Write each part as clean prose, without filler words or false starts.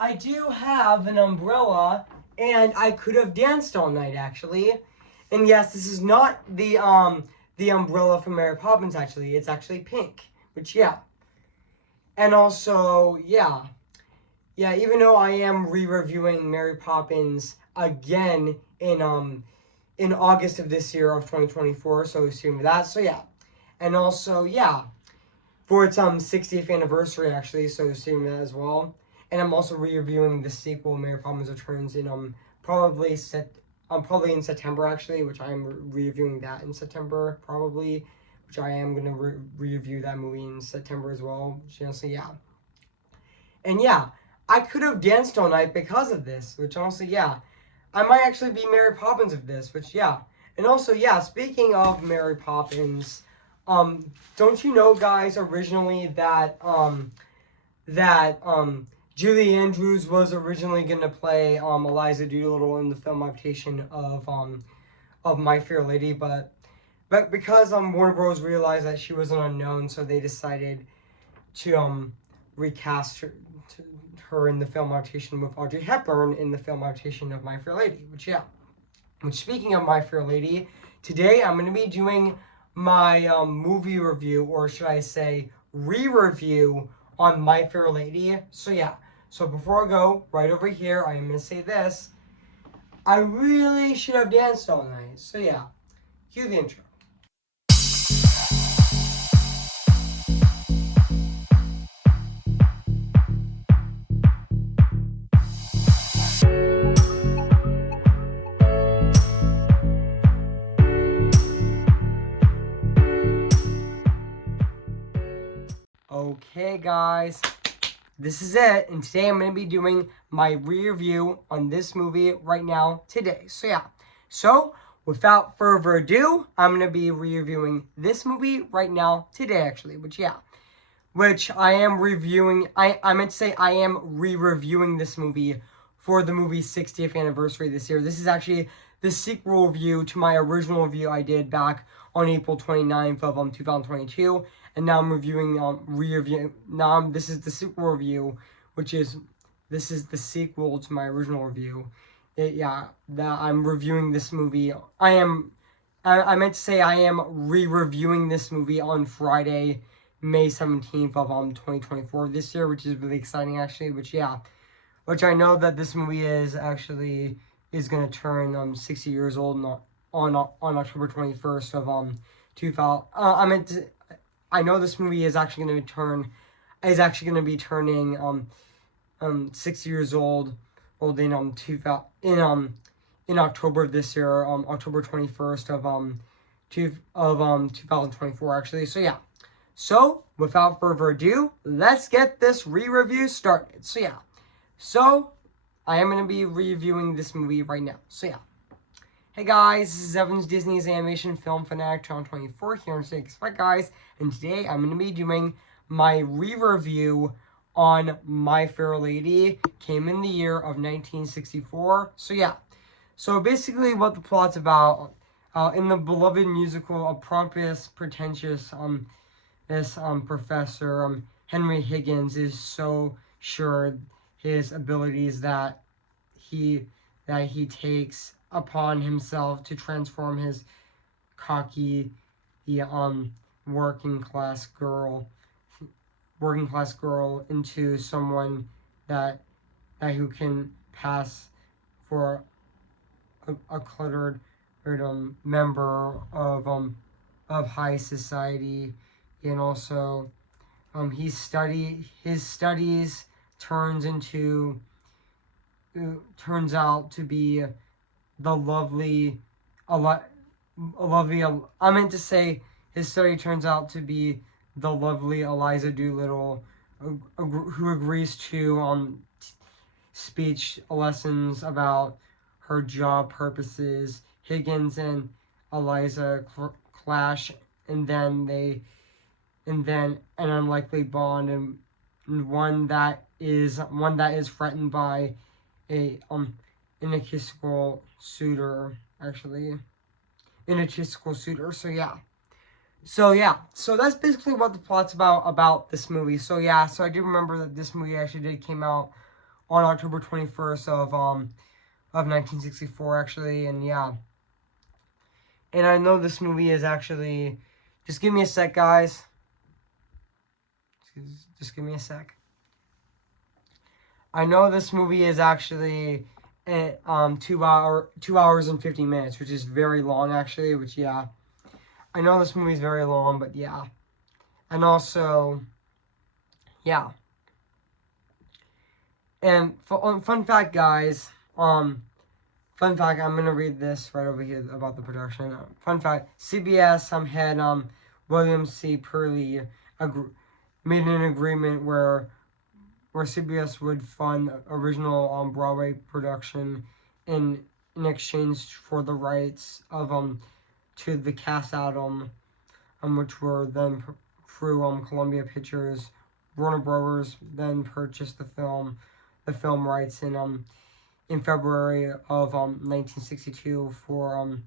I do have an umbrella, and I could have danced all night actually. And yes, this is not the umbrella from Mary Poppins actually. It's actually pink. Which yeah. And also, yeah. Yeah, even though I am re-reviewing Mary Poppins again in August of this year of 2024, so soon that. So yeah. And also, yeah, for its 60th anniversary actually, so soon that as well. And I'm also re-reviewing the sequel, Mary Poppins Returns, in probably in September actually, which I am re-reviewing that in September probably, which I am gonna re-review that movie in September as well. Honestly, yeah. And yeah, I could have danced all night because of this, which honestly, yeah, I might actually be Mary Poppins of this, which yeah. And also, yeah, speaking of Mary Poppins, don't you know, guys, originally that Julie Andrews was originally gonna play Eliza Doolittle in the film adaptation of My Fair Lady, but because Warner Bros. Realized that she was an unknown, so they decided to recast her in the film adaptation with Audrey Hepburn in the film adaptation of My Fair Lady. Which yeah, which speaking of My Fair Lady, today I'm gonna be doing my movie review, or should I say re-review on My Fair Lady. So yeah, so before I go right over here, I'm gonna say this. I really should have danced all night. So yeah, cue the intro. Okay, guys, this is it, and today I'm going to be doing my re-review on this movie right now today. So yeah, so without further ado, I'm going to be re-reviewing this movie right now today actually, which I am reviewing. I meant to say I am re-reviewing this movie for the movie's 60th anniversary this year. This is actually the sequel review to my original review I did back on April 29th of 2022, and now I'm reviewing re-review. Now this is the sequel review, this is the sequel to my original review. Yeah, that I'm reviewing this movie. I meant to say I am re-reviewing this movie on Friday, May 17th of 2024 this year, which is really exciting actually. Which yeah, which I know that this movie is gonna turn 60 years old on October 21st of 2000. I know this movie is actually gonna be turning 60 years old in 2000 in October of this year, October 21st of 2024 actually. So yeah. So, without further ado, let's get this re-review started. So yeah, so I am going to be reviewing this movie right now. So yeah. Hey guys, this is Evans, Disney's animation film fanatic channel 24 here in State Expect guys, and today I'm going to be doing my re-review on My Fair Lady. Came in the year of 1964. So yeah, so basically what the plot's about, in the beloved musical, a pompous, pretentious, this professor Henry Higgins is so sure his abilities he that he takes upon himself to transform his cocky working class girl into someone that who can pass for a cluttered member of high society. And also his studies turns out to be the lovely I meant to say his study turns out to be the lovely Eliza Doolittle, who agrees to speech lessons about her job purposes. Higgins and Eliza clash, and then an unlikely bond, and one that is threatened by a inaccessible suitor actually. Inaccessible suitor. So yeah, so that's basically what the plot's about this movie. So yeah, so I do remember that this movie actually did came out on October 21st of 1964 actually, and yeah. And I know this movie is actually, just give me a sec, guys. Just give me a sec. I know this movie is actually 2 hours and 50 minutes, which is very long actually, which yeah. I know this movie is very long, but yeah. And also, yeah. And fun fact, guys, fun fact, I'm gonna read this right over here about the production. Fun fact, CBS had William C. Purley made an agreement where CBS would fund original Broadway production in exchange for the rights of to the cast album, which were then through Columbia Pictures. Warner Brothers then purchased the film rights in February of 1962 for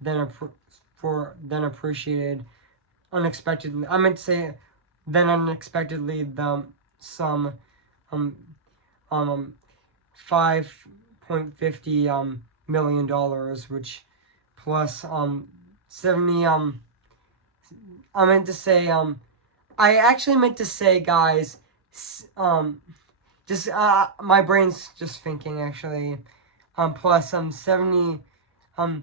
then appreciated unexpectedly. I meant to say then unexpectedly the some 5.50 million dollars, which plus 70 I meant to say I actually meant to say, guys, just my brain's just thinking actually. Plus 70 I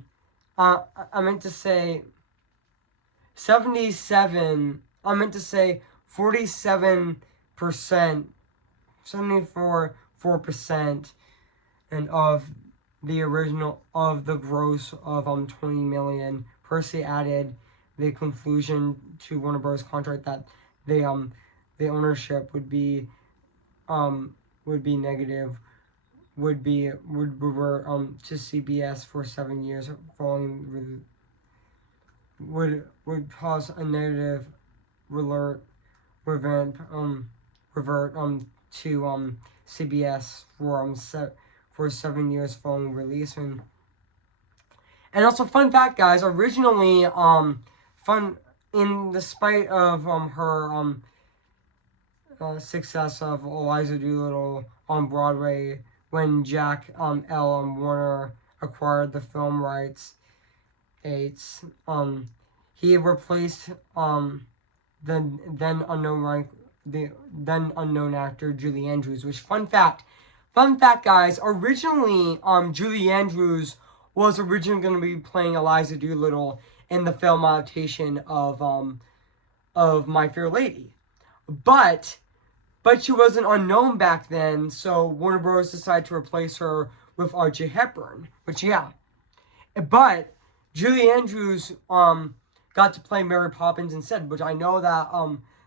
meant to say 77. I meant to say 47%, 4% and of the original of the gross of 20 million. Percy added the conclusion to Warner Bros. Contract that the ownership would be negative, would revert to CBS for 7 years following would cause a negative revert to CBS for 7 years following release. And also fun fact, guys, originally in despite of her success of Eliza Doolittle on Broadway, when Jack L. Warner acquired the film rights, he replaced the then unknown actor Julie Andrews. Which fun fact, guys, originally Julie Andrews was originally going to be playing Eliza Doolittle in the film adaptation of My Fair Lady, but she was an unknown back then, so Warner Bros. Decided to replace her with Audrey Hepburn, which yeah. But Julie Andrews got to play Mary Poppins instead, which I know that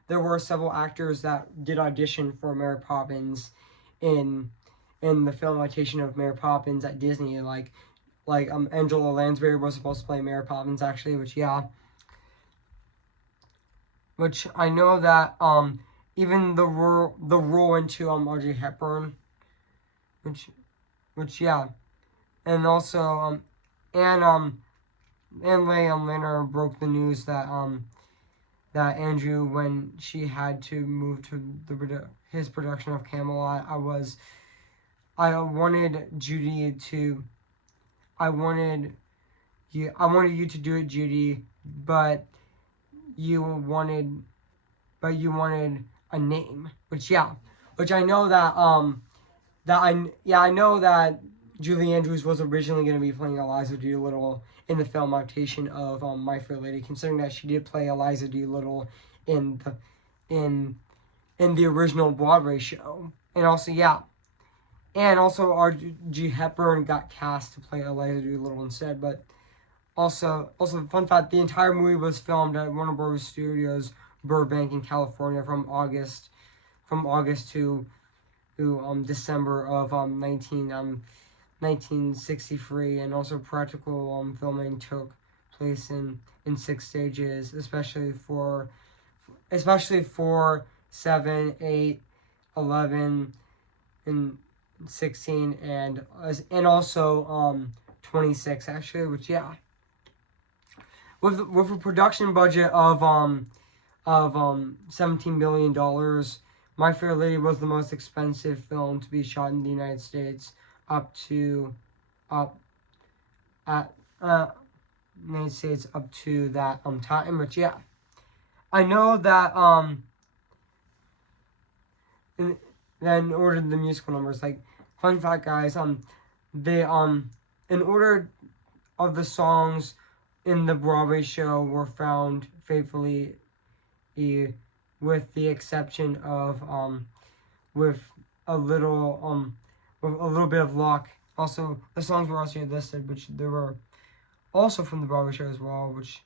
there were several actors that did audition for Mary Poppins in the film adaptation of Mary Poppins at Disney, like Angela Lansbury was supposed to play Mary Poppins actually, which yeah. Which I know that even the role into Audrey Hepburn, which yeah, and also and Leigh later broke the news that that Andrew, when she had to move to his production of Camelot, I wanted you to do it, Judy, but you wanted a name, which I know that I know that Julie Andrews was originally going to be playing Eliza Doolittle in the film adaptation of My Fair Lady, considering that she did play Eliza Doolittle in the original Broadway show. And also R.G. Hepburn got cast to play Eliza Doolittle instead. But also fun fact, the entire movie was filmed at Warner Bros. Studios, Burbank in California from August to December of 1963, and also practical filming took place in 6 stages, especially for 7, 8, 11, and 16, and also 26 actually, which yeah. With a production budget of $17 billion, My Fair Lady was the most expensive film to be shot in the United States up at United States up to that time. But yeah, I know that in order the musical numbers, like, fun fact, guys, they in order of the songs in the Broadway show were found faithfully, with the exception of with a little bit of luck. Also, the songs were also listed, which they were also from the Broadway show as well, which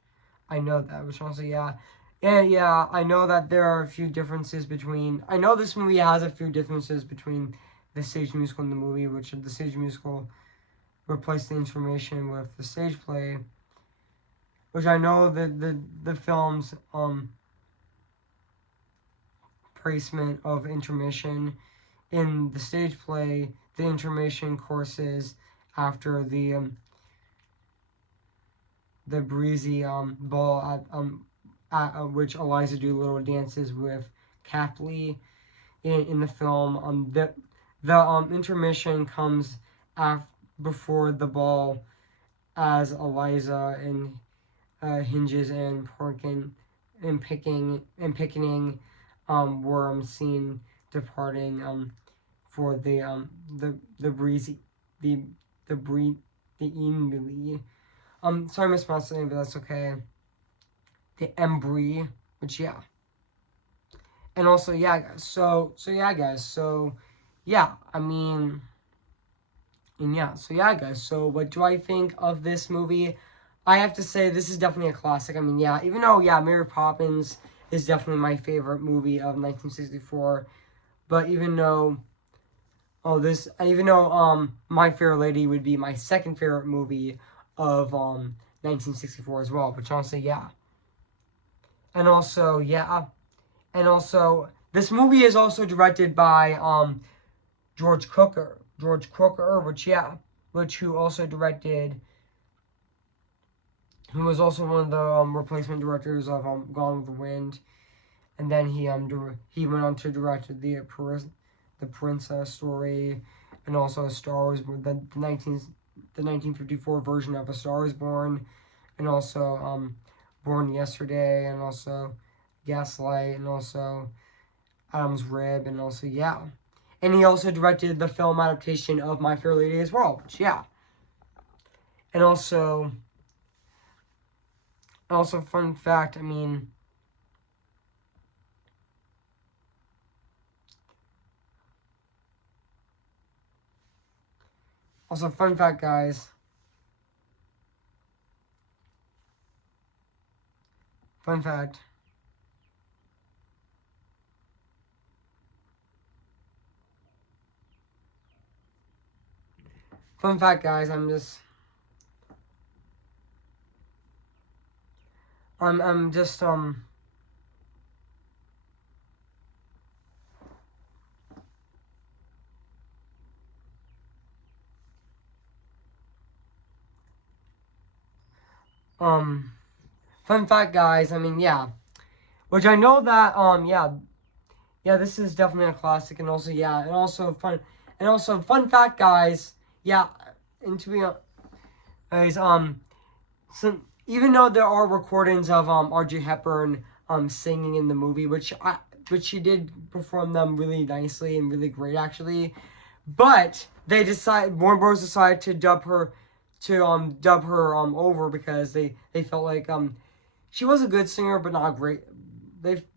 I know that, which also, yeah. Yeah, I know that there are a few differences between, I know this movie has a few differences between the stage musical and the movie, which the stage musical replaced the information with the stage play, which I know that the film's placement of intermission in the stage play, the intermission courses after the breezy ball at which Eliza Doolittle dances with Kathleen in the film. The intermission comes before the ball, as Eliza and Hinges and Porkin and picketing were seen departing for the breezy the Emily. Sorry I mispronounced the name, but that's okay. The Embry, which, yeah. And also, yeah, guys. So yeah, guys. So yeah, I mean, and yeah. So yeah, guys. So what do I think of this movie? I have to say this is definitely a classic. I mean, yeah, even though, yeah, Mary Poppins is definitely my favorite movie of 1964, but even though My Fair Lady would be my second favorite movie of 1964 as well, which honestly, yeah. And also, yeah, and also this movie is also directed by George Cukor, who also directed, who was also one of the replacement directors of Gone with the Wind, and then he went on to direct the Princess Story, and also A Star Was Born, the 1954 version of A Star Is Born, and also Born Yesterday, and also Gaslight, and also Adam's Rib, and also, yeah. And he also directed the film adaptation of My Fair Lady as well, which, yeah. And also, fun fact, I mean, also, fun fact, guys. Fun fact. Fun fact, guys. I'm just fun fact, guys. I mean, yeah. Which I know that yeah, this is definitely a classic, and also, yeah, and also fun fact, guys. Yeah, and to be honest, guys, so even though there are recordings of Audrey Hepburn singing in the movie, which she did perform them really nicely and really great, actually, but Warner Bros. Decided to dub her over because they felt like she was a good singer but not great.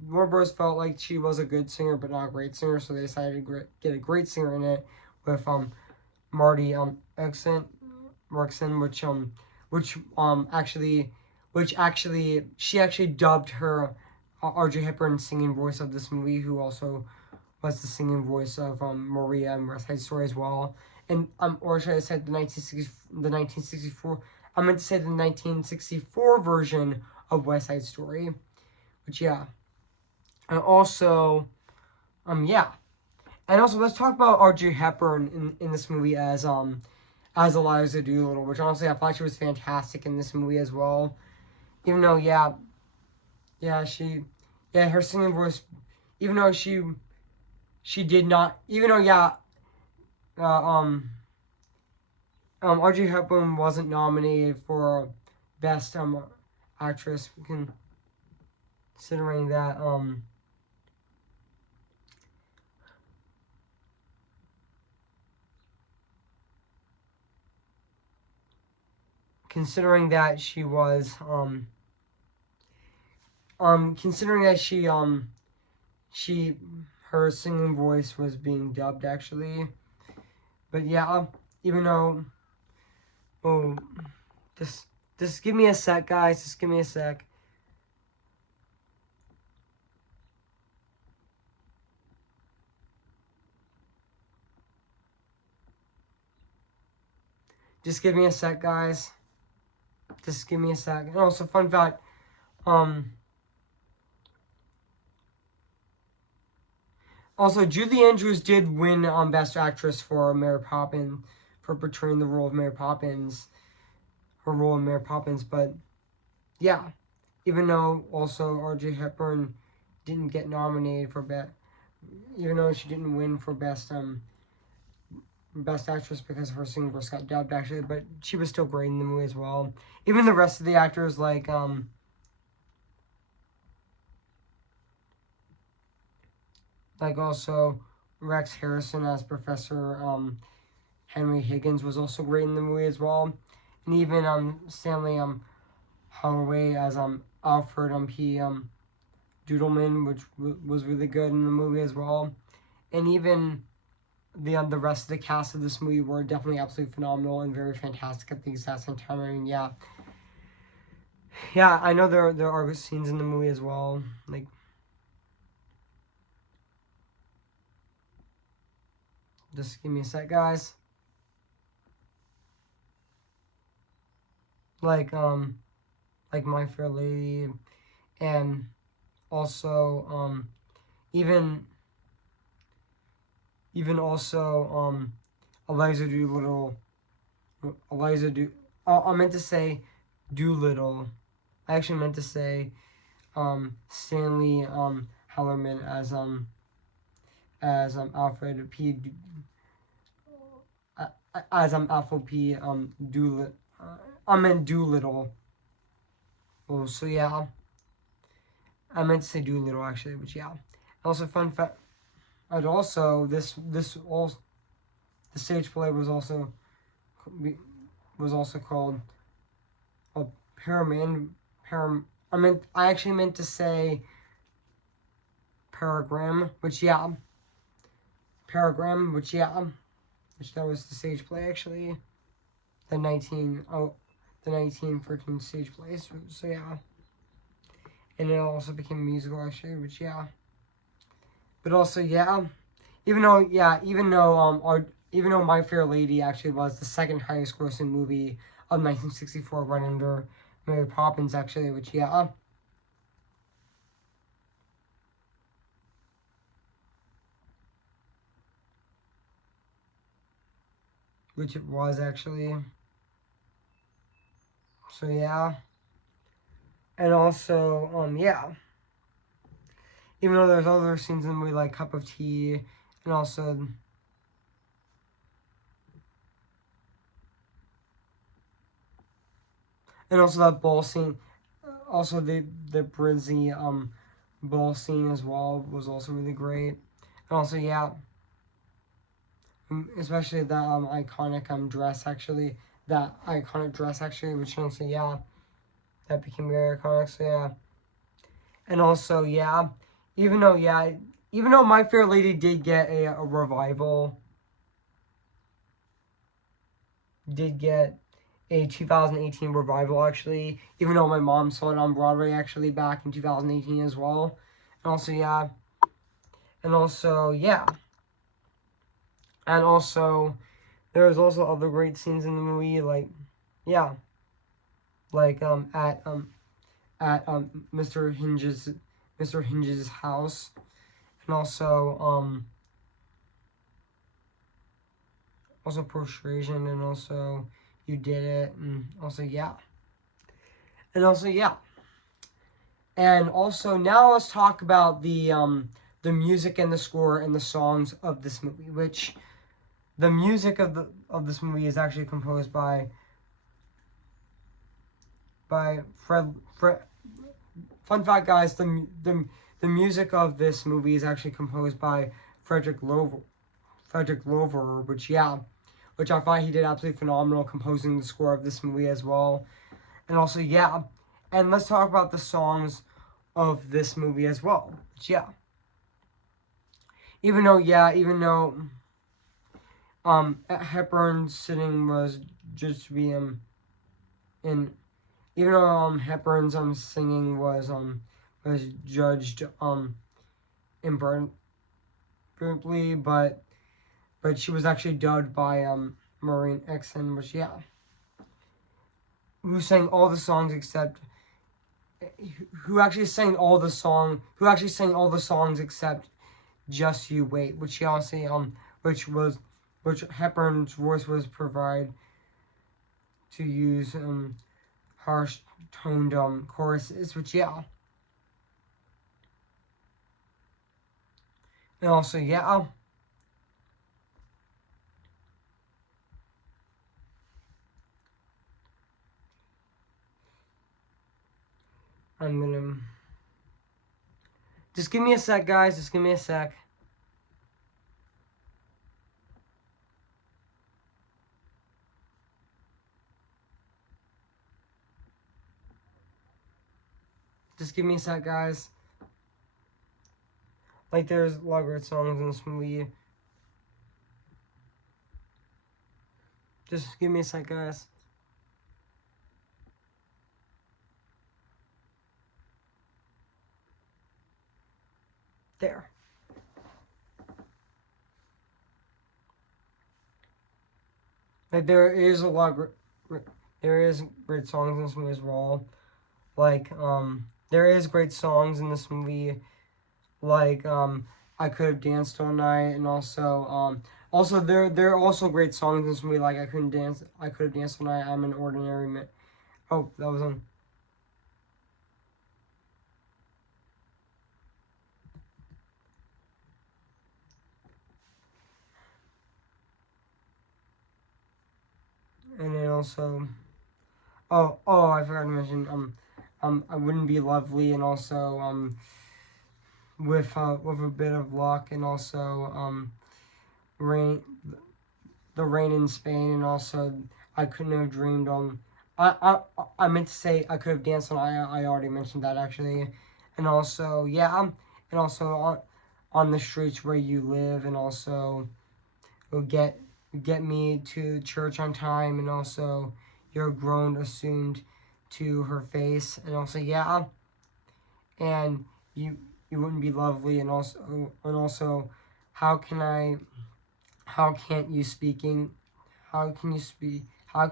Warner Bros. Felt like she was a good singer but not a great singer, so they decided to get a great singer in it with Marty Exon, which she actually dubbed her Audrey Hepburn singing voice of this movie, who also was the singing voice of Maria in West Side Story as well. And or should I say the 1964? I meant to say the 1964 version of West Side Story, which, yeah. And also, yeah. And also, let's talk about Audrey Hepburn in this movie as Eliza Doolittle, which honestly I thought she was fantastic in this movie as well. Even though, yeah, her singing voice, even though she she did not, even though, yeah, Audrey Hepburn wasn't nominated for Best Actress, considering that, considering that she was, considering that she, her singing voice was being dubbed, actually. But yeah, even though, oh, just give me a sec, guys, just give me a sec. Just give me a sec, guys. Just give me a sec. And also, fun fact, also, Julie Andrews did win Best Actress for Mary Poppins, for portraying the role of Mary Poppins, her role in Mary Poppins. But yeah, even though also Audrey Hepburn didn't get nominated for even though she didn't win for Best Actress because her singing voice got dubbed, actually, but she was still great in the movie as well. Even the rest of the actors, like also Rex Harrison as Professor Henry Higgins was also great in the movie as well, and even Stanley Holloway as Alfred P. Doodleman, which was really good in the movie as well, and even the rest of the cast of this movie were definitely absolutely phenomenal and very fantastic at the exact same time. I mean, yeah, I know there are scenes in the movie as well, like. Just give me a sec, guys. Like My Fair Lady, and also even also Eliza Doolittle. I meant to say Doolittle. I actually meant to say Stanley Hallerman as Alfred P. As Alfred P. Doolittle. I meant Doolittle. Oh, so yeah. I meant to say Doolittle, actually, but yeah. Also, fun fact. And also, the stage play was also called a I actually meant to say Paragram, which yeah. Which that was the stage play, actually. The 1913 stage play. So yeah. And it also became a musical, actually, which yeah. But also, yeah, even though My Fair Lady actually was the second highest grossing movie of 1964, right under Mary Poppins, actually, which yeah. Which it was, actually. So yeah. And also, yeah. Even though there's other scenes in the movie like Cup of Tea, and also that ball scene, also the Brizzy ball scene as well was also really great, and also yeah, especially that iconic dress, actually, which also yeah, that became very iconic. So yeah, and also yeah, even though My Fair Lady did get a revival, did get a 2018 revival, actually, even though my mom saw it on Broadway, actually, back in 2018 as well. And also, yeah. And also, yeah. And also, there was also other great scenes in the movie, like, yeah. Like, at Mr. Hinge's house. And also, Persuasion, and also You Did It, and also, yeah. And also, yeah. And also, now let's talk about the the music and the score and the songs of this movie, which the music of this movie is actually composed by Fred. Fun fact, guys, the music of this movie is actually composed by Frederick Lover, which I thought he did absolutely phenomenal composing the score of this movie as well. And also, and let's talk about the songs of this movie as well. Which, even though Hepburn's sitting was just to be in even though Hepburn's singing was judged imperfectly, but she was actually dubbed by Maureen Exon, which who sang all the songs except who actually sang all the songs except Just You Wait, which she honestly which Hepburn's voice was provided to use harsh toned choruses, which and also I'm gonna just give me a sec, guys. Just give me a sec. Just give me a sec, guys. Like, there's a lot of great songs in this movie. Just give me a sec, guys. There. Like, there is great songs in this movie as well. Like, there is great songs in this movie. Like, I Could Have Danced All Night, and also there are also great songs in this movie. Like, I Could Have Danced All Night. I'm an Ordinary Man. Oh, that was on. And then also, I forgot to mention, I Wouldn't Be Lovely, and also, with a bit of luck, and also, Rain in Spain, and also, I Couldn't Have Dreamed on. I meant to say I Could Have Danced on. I already mentioned that actually, and also and also on the Streets Where You Live, and also will get me to church on time, and also You're Grown Assumed to Her Face, and also and you Wouldn't Be Lovely, and also how can't you speaking how can you speak how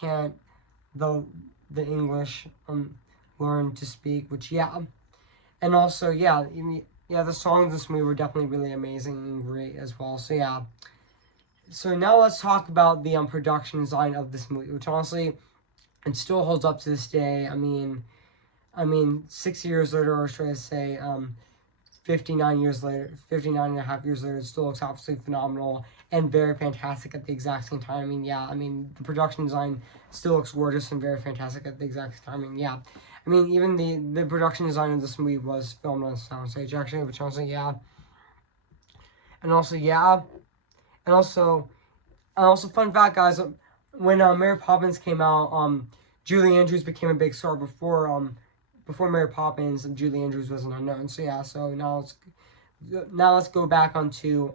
can't the English learn to speak, which and also the songs in this movie were definitely really amazing and great as well. So so now let's talk about the production design of this movie, which honestly it still holds up to this day. I mean 6 years later, or should I say 59 and a half years later, it still looks absolutely phenomenal and very fantastic at the exact same time. The production design still looks gorgeous and very fantastic at the exact same time. Even the production design of this movie was filmed on a soundstage, actually, which also, And also, fun fact, guys, when Mary Poppins came out, Julie Andrews became a big star before Mary Poppins, and Julie Andrews wasn't unknown. So now let's go back onto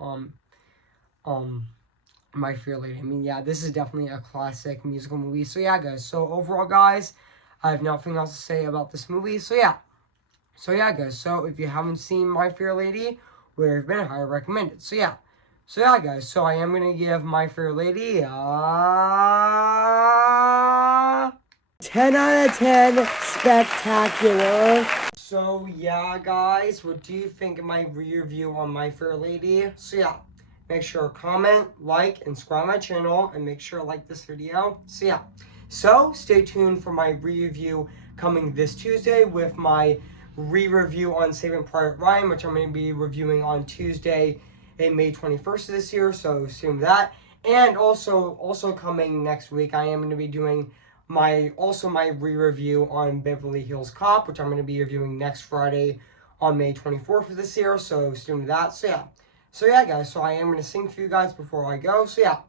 My Fair Lady. This is definitely a classic musical movie. So guys. So overall, guys, I have nothing else to say about this movie. So guys. So if you haven't seen My Fair Lady, where have been, I highly recommend it. So guys. So I am gonna give My Fair Lady 10 out of 10 spectacular. So guys, what do you think of my review on My Fair Lady? So make sure to comment, like, and subscribe my channel, and make sure to like this video. So stay tuned for my review coming this Tuesday with my re-review on Saving Private Ryan, which I'm going to be reviewing on Tuesday, May 21st of this year, so assume that. And also coming next week, I am going to be doing my re-review on Beverly Hills Cop, which I'm going to be reviewing next Friday on May 24th of this year, so assume that. So yeah, guys, so I am going to sing for you guys before I go, so yeah.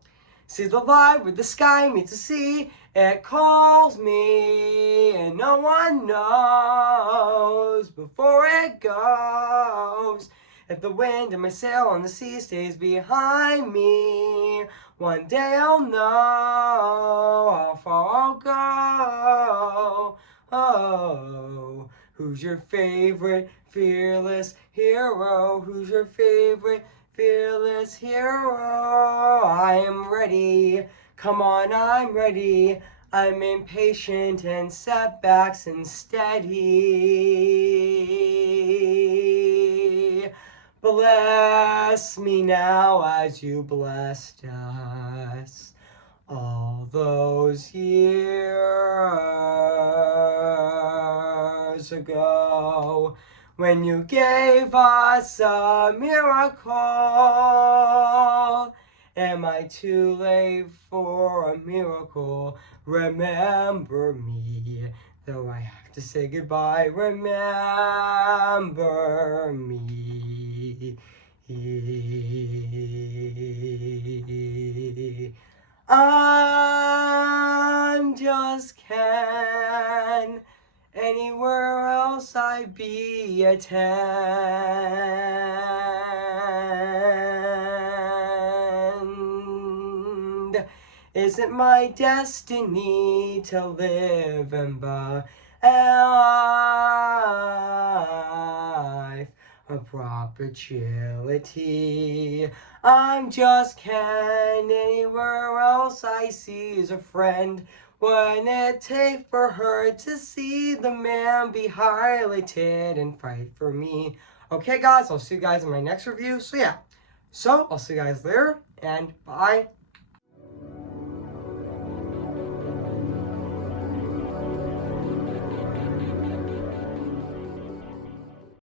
See the light with the sky meets the sea, it calls me, and no one knows before it goes. If the wind in my sail on the sea stays behind me, one day I'll know how far I'll go. Oh, who's your favorite fearless hero? Who's your favorite fearless hero? I am ready. Come on, I'm ready. I'm impatient and setbacks and steady. Bless me now as you blessed us all those years ago, when you gave us a miracle. Am I too late for a miracle? Remember me, though I have to say goodbye. Remember me. I'm just Ken. Anywhere else I'd be a 10. Isn't my destiny to live in the life of perpetuity? I'm just Ken. Anywhere else I see is a friend. Wouldn't it take for her to see the man be highlighted and fight for me? Okay, guys, I'll see you guys in my next review. So yeah, I'll see you guys later, and bye.